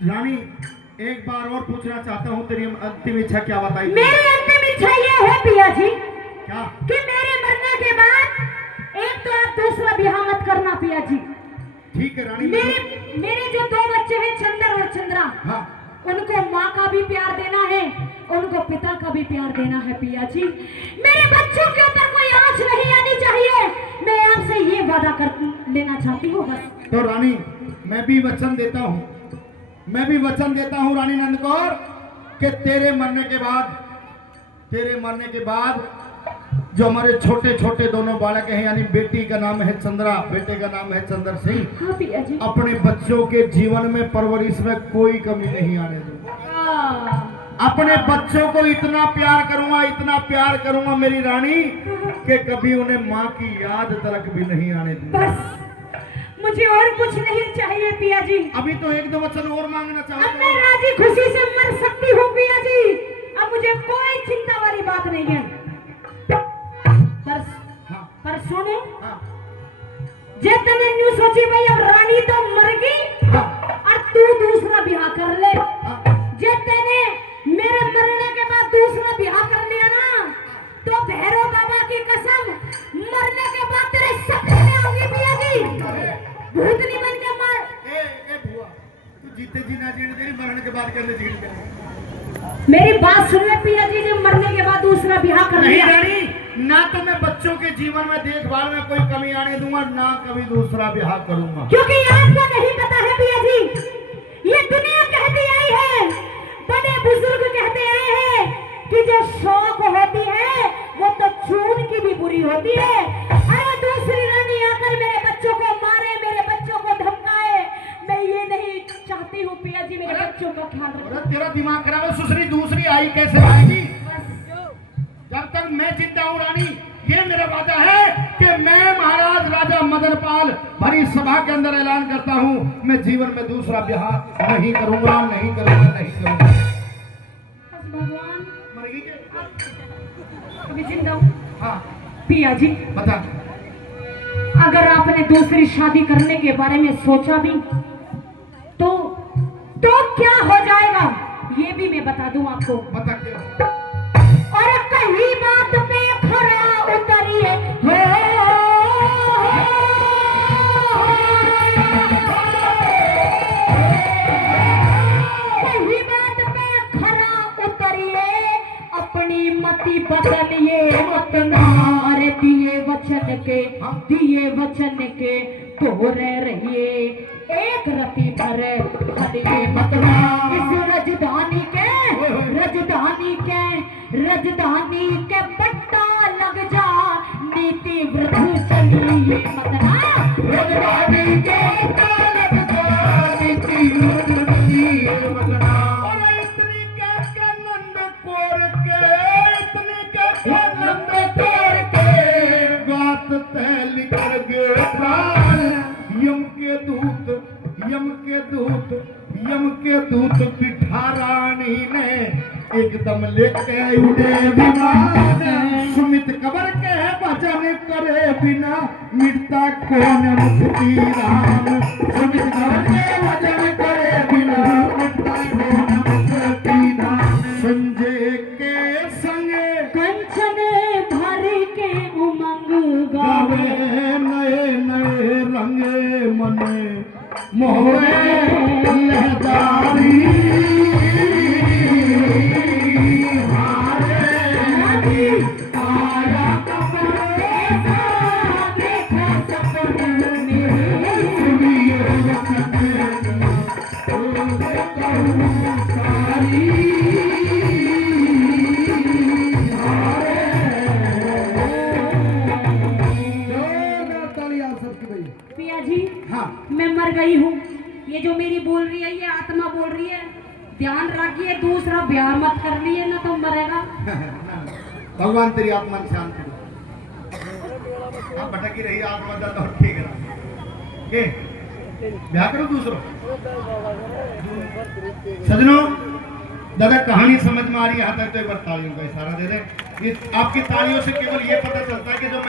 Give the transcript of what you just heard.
रानी एक बार और पूछना चाहता हूँ, तेरी अंतिम इच्छा क्या बताई? मेरी अंतिम इच्छा ये है पिया जी क्या? कि मेरे मरने के बाद एक तो आप दूसरा ब्याह मत करना पिया जी। ठीक है रानी। मेरे जो दो बच्चे हैं चंद्र और चंद्रा, हाँ। उनको माँ का भी प्यार देना है, उनको पिता का भी प्यार देना है पिया जी। मेरे बच्चों के ऊपर कोई आंच नहीं आनी चाहिए, मैं आपसे ये वादा कर लेना चाहती हूँ बस। तो रानी मैं भी वचन देता हूँ, रानी नंदकौर, कि तेरे मरने के बाद जो हमारे छोटे छोटे दोनों बालक हैं, यानी बेटी का नाम है चंद्रा, बेटे का नाम है चंद्र सिंह, हाँ पिया जी। अपने बच्चों के जीवन में परवरिश में कोई कमी नहीं आने दूंगा। अपने बच्चों को इतना प्यार करूंगा मेरी रानी, कि कभी उन्हें माँ की याद तक भी नहीं आने दूंगा। बस मुझे और कुछ नहीं चाहिए पिया जी। अभी तो एक दो वचन और मांगना चाहता अब मैं राजी खुशी से मर सकती हूँ पिया जी। अब मुझे कोई चिंता वाली बात नहीं है। पर सुनो, जे तने न्यू सोची भाई अब रानी तो मर गई और तू दूसरा ब्याह कर ले। जे तने मेरे मरने के बाद दूसरा ब्याह कर लिया ना, तो भैरव बाबा की कसम, मरने के बाद तेरे सपने में आऊंगी पिया जी, भूतनी बन के मार। ए बुआ, तू जीते जी ना जीने तेरी मरने के बाद करने जीने। मेरी बात सुन ले पिया जी, जब मरने के बाद दूसरा ब्याह कर लिया। नहीं रानी, ना तो मैं बच्चों के जीवन में देखभाल में कोई कमी आने दूंगा, ना कभी दूसरा ब्याह करूंगा। क्योंकि आपको नहीं पता है पिया जी, ये दुनिया कहती आई है, बड़े बुजुर्ग कहते आए हैं कि जो शौक होती है वो तो चून की भी बुरी होती है। अरे दूसरी रानी आकर मेरे बच्चों को मारे, मेरे बच्चों को धमकाए, मैं ये नहीं चाहती हूँ पिया जी, मेरे बच्चों का ख्याल रखो। तेरा दिमाग खराब है, सुसरी दूसरी आई कैसे आएगी? जब तक मैं जिंदा हूँ रानी, ये मेरा वादा है कि मैं महाराज राजा मदनपाल भरी सभा के अंदर ऐलान करता हूँ, मैं जीवन में दूसरा ब्याह नहीं करूंगा। भगवान मरेगी क्या? अभी जिंदा हूँ। हाँ पिया जी बता। अगर आपने दूसरी शादी करने के बारे में सोचा भी तो क्या हो जाएगा ये भी मैं बता दूं आपको। बता क्या? और कहीं बात पे खरा उतरिए हो, कहीं बात पे खरा उतरिए, अपनी मति बदलिए मत नार, दिए वचन के तोरे रहिए, एक रति भर हलिए मत नार। इस राजधानी के पट्टा लग जा, नीति वृद्ध चलिए मत नार। राजधानी के पट्टा लग जा, नीति वृद्ध चलिए मत नार। इतनी क्या नंद कोर के गात तैल कर गए प्राण, यम के दूत पिठारानी ने एकदम लेके उड़े विमान, सुमित कबर के भजन करे बिना मिटता कौन मुक्ति राम, सुमित कबर के भजन करे बिना मिटता कौन मुक्ति राम। संजय के संग कंचन भर के उमंग गावे, नए रंगे मने मोहे लहदारी, पिया जी हाँ मैं मर गई हूँ, ये जो मेरी बोल रही है ये आत्मा बोल रही है, ध्यान रखिए दूसरा ब्याह मत कर लिए ना तो मरेगा। भगवान तेरी आत्मा की शांति। हाँ भटकी रही आत्मा, ठीक है। के ब्याह करो दूसरो सजनों दादा कहानी समझ में आ रही है यहाँ तक तो एक बार तालियों का इशारा दे दे। ये आपकी तालियों से केवल ये पता चलता है कि जो